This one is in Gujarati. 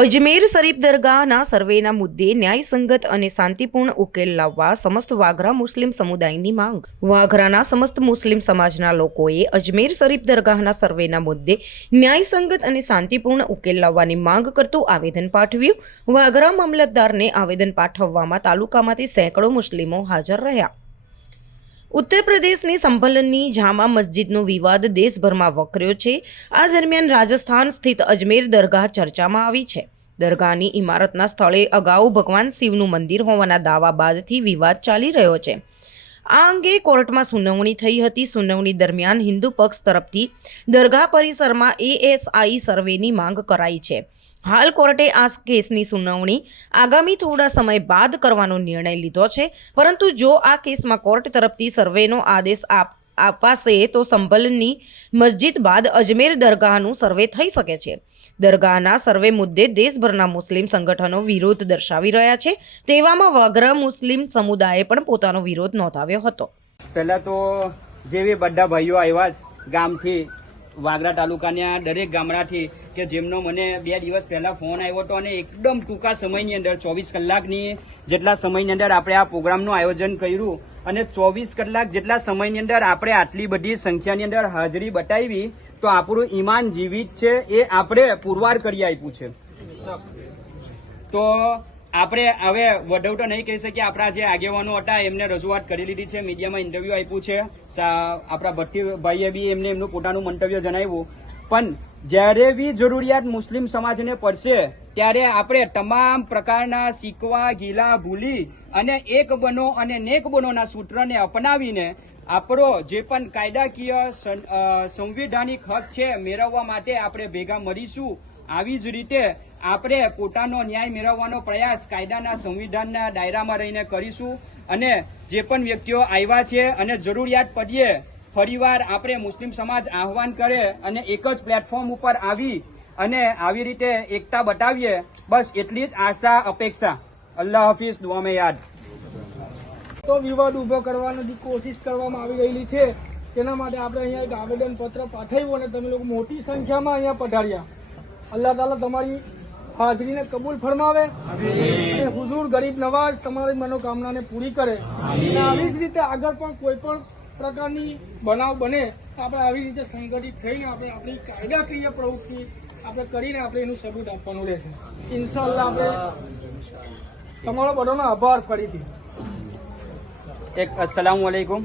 અજમેર શરીફ દરગાહના સર્વેના મુદ્દે ન્યાયસંગત અને શાંતિપૂર્ણ ઉકેલ લાવવા સમસ્ત વાઘરા મુસ્લિમ સમુદાયની માંગ. વાઘરાના સમસ્ત મુસ્લિમ સમાજના લોકોએ અજમેર શરીફ દરગાહના સર્વેના મુદ્દે ન્યાયસંગત અને શાંતિપૂર્ણ ઉકેલ લાવવાની માંગ કરતું આવેદન પાઠવ્યું. વાઘરા મામલતદારને આવેદન પાઠવવામાં તાલુકામાંથી સેંકડો મુસ્લિમો હાજર રહ્યા. ઉત્તર પ્રદેશની સંભલની જામા મસ્જિદનો વિવાદ દેશભરમાં વકર્યો છે. આ દરમિયાન રાજસ્થાન સ્થિત અજમેર દરગાહ ચર્ચામાં આવી છે. દરગાહની ઇમારતના સ્થળે અગાઉ ભગવાન શિવનું મંદિર હોવાના દાવા બાદથી વિવાદ ચાલી રહ્યો છે. આ અંગે કોર્ટમાં સુનાવણી થઈ હતી. સુનાવણી દરમિયાન હિન્દુ પક્ષ તરફથી દરગાહ પરિસરમાં ASI સર્વેની માંગ કરાઈ છે. હાલ કોર્ટે આ કેસની સુનાવણી આગામી થોડા સમય બાદ કરવાનો નિર્ણય લીધો છે. પરંતુ જો આ કેસમાં કોર્ટ તરફથી સર્વેનો આદેશ અપાશે તો સંભલની મસ્જિદ બાદ અજમેર દરગાહનું સર્વે થઈ શકે છે. દરગાહના સર્વે મુદ્દે દેશભરના મુસ્લિમ સંગઠનો વિરોધ દર્શાવી રહ્યા છે. તેવામાં વાઘરા મુસ્લિમ સમુદાયે પણ પોતાનો વિરોધ નોંધાવ્યો હતો. પહેલા તો જેવી બધા ભાઈઓ આવ્યા ગામથી, વાગરા તાલુકાના દરેક ગામડાથી, કે જેમનો મને 2 દિવસ પહેલા ફોન આવ્યો હતો અને એકદમ ટૂંકા સમયની અંદર 24 કલાકની જેટલા સમયની અંદર આપણે આ પ્રોગ્રામનું આયોજન કર્યું અને 24 કલાક જેટલા સમયની અંદર આપણે આટલી બધી સંખ્યાની અંદર હાજરી બતાવી તો આપણું ઈમાન જીવિત છે એ આપણે પુરવાર કરી આપ્યું છે. તો આપણે હવે વધુ તો નહીં કહી શકીએ. આપણા જે આગેવાનો હતા એમને રજૂઆત કરી લીધી છે, મીડિયામાં ઇન્ટરવ્યુ આપ્યું છે, આપણા ભટ્ટીભાઈએ બી એમનું પોતાનું મંતવ્ય જણાવ્યું. પણ જ્યારે બી જરૂરિયાત મુસ્લિમ સમાજને પડશે ત્યારે આપણે તમામ પ્રકારના શીકવા ગીલા ભૂલી અને એક બનો અને નેક બનોના સૂત્રને અપનાવીને આપણો જે પણ કાયદાકીય સંવિધાનિક હક છે મેળવવા માટે આપણે ભેગા મળીશું. આવી જ રીતે આપણે પોતાનો ન્યાય મેળવવાનો પ્રયાસ કાયદાના સંવિધાનના દાયરામાં રહીને કરીશું. અને જે પણ વ્યક્તિઓ આવ્યા છે અને જરૂરિયાત પડીએ ફરીવાર આપણે મુસ્લિમ સમાજ આહવાન કરે અને એક જ પ્લેટફોર્મ ઉપર આવી અને આવી રીતે એકતા બતાવીએ, બસ એટલી જ આશા અપેક્ષા. અલ્લાહ હાફિઝ, દુઆમાં યાદ. તો વિવાદ ઉભો કરવાની કોશિશ કરવામાં આવી રહેલી છે. તેના માટે આપણે અહીંયા એક આવેદન પત્ર પાઠવ્યું અને તમે લોકો મોટી સંખ્યામાં અહીંયા પધાર્યા. અલ્લાહ તાલા તમારી હાજરીને કબૂલ ફરમાવે અને હુઝુર ગરીબ નવાજ તમારી મનોકામનાને પૂરી કરે. અને આવી જ રીતે આગળ પણ કોઈ પણ પ્રકારની બનાવ બને તો આપણે આવી રીતે સંગઠિત થઈને આપણે આપણી કાયદાકીય પ્રવૃત્તિ આપણે કરીને આપણે એનું સબૂત આપવાનું રહેશે. ઇન્શાઅલ્લાહ આપણે તમારો બધાનો આભાર ફરીથી. અસ્સલામુ અલૈકુમ.